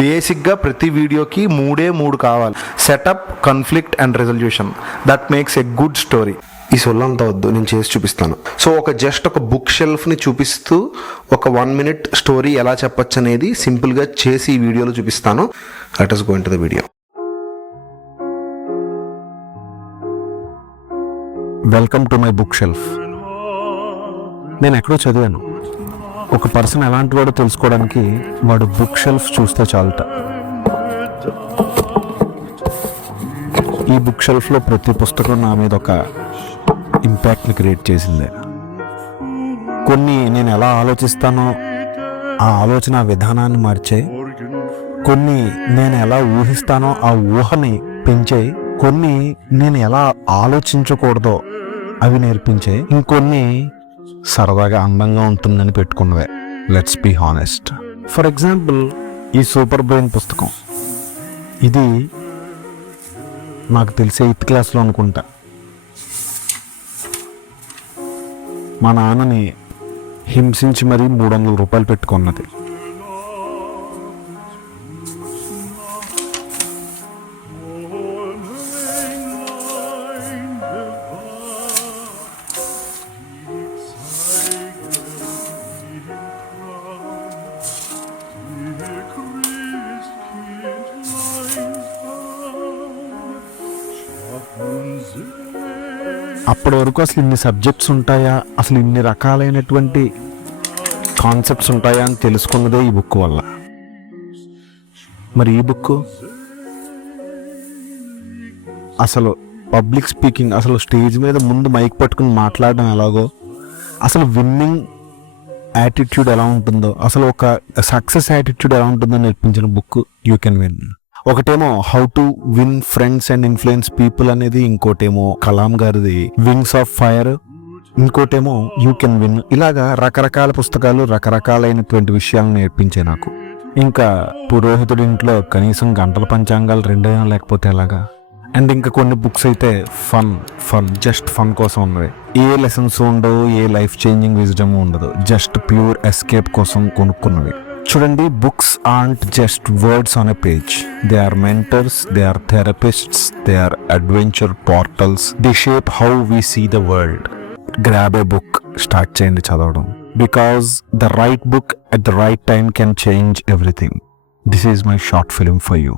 బేసిక్గా ప్రతి వీడియోకి మూడు కావాలి. Setup, conflict and resolution. That makes a good story. ఈ సొల్లంతా వద్దు, నేను చేసి చూపిస్తాను. సో జస్ట్ ఒక బుక్ షెల్ఫ్ని చూపిస్తూ ఒక 1 minute స్టోరీ ఎలా చెప్పొచ్చు అనేది సింపుల్గా చేసి ఈ వీడియోలో చూపిస్తాను. Let us go into the video. Welcome to my book shelf. నేను ఎక్కడో చదివాను, ఒక పర్సన్ ఎలాంటి వాడో తెలుసుకోవడానికి వాడు బుక్ షెల్ఫ్ చూస్తే చాలట. ఈ బుక్ షెల్ఫ్లో ప్రతి పుస్తకం నా మీద ఒక ఇంపాక్ట్ని క్రియేట్ చేసిందే. కొన్ని నేను ఎలా ఆలోచిస్తానో ఆ ఆలోచన విధానాన్ని మార్చాయి, కొన్ని నేను ఎలా ఊహిస్తానో ఆ ఊహని పెంచాయి, కొన్ని నేను ఎలా ఆలోచించకూడదో అవి నేర్పించాయి, ఇంకొన్ని సరదాగా అందంగా ఉంటుందని పెట్టుకున్నవే. Let's be honest. For example, ఈ సూపర్ బ్రెయిన్ పుస్తకం, ఇది నాకు తెలిసే 8th క్లాస్లో అనుకుంటా మా నాన్నని హింసించి మరీ 300 రూపాయలు పెట్టుకున్నది. అప్పటి వరకు అసలు ఇన్ని సబ్జెక్ట్స్ ఉంటాయా, అసలు ఇన్ని రకాలైనటువంటి కాన్సెప్ట్స్ ఉంటాయా అని తెలుసుకున్నదే ఈ బుక్ వల్ల. మరి ఈ బుక్ అసలు పబ్లిక్ స్పీకింగ్, అసలు స్టేజ్ మీద ముందు మైక్ పట్టుకుని మాట్లాడడం ఎలాగో, అసలు విన్నింగ్ యాటిట్యూడ్ ఎలా ఉంటుందో, అసలు ఒక సక్సెస్ యాటిట్యూడ్ ఎలా ఉంటుందో నేర్పించిన బుక్ యూ కెన్ విన్. ఒకటేమో how to win friends and influence people అనేది, ఇంకోటేమో కలాం గారిది వింగ్స్ ఆఫ్ ఫైర్, ఇంకోటేమో యూ కెన్ విన్. ఇలాగా రకరకాల పుస్తకాలు రకరకాలైనటువంటి విషయాలను నేర్పించాయి నాకు. ఇంకా పురోహితుడి ఇంట్లో కనీసం గంటల పంచాంగాలు 2 అయినా లేకపోతే ఎలాగా. అండ్ ఇంకా కొన్ని బుక్స్ అయితే ఫన్ జస్ట్ ఫన్ కోసం ఉన్నవి. ఏ లెసన్స్ ఉండవు, ఏ లైఫ్ చేంజింగ్ విజ్డమ్ ఉండదు, జస్ట్ ప్యూర్ ఎస్కేప్ కోసం కొనుక్కున్నవి. చూడండి, books aren't just words on a page. They are mentors, they are therapists, they are adventure portals. They shape how we see the world. Grab a book, start చేయండి చదవడం. Because the right book at the right time can change everything. This is my short film for you.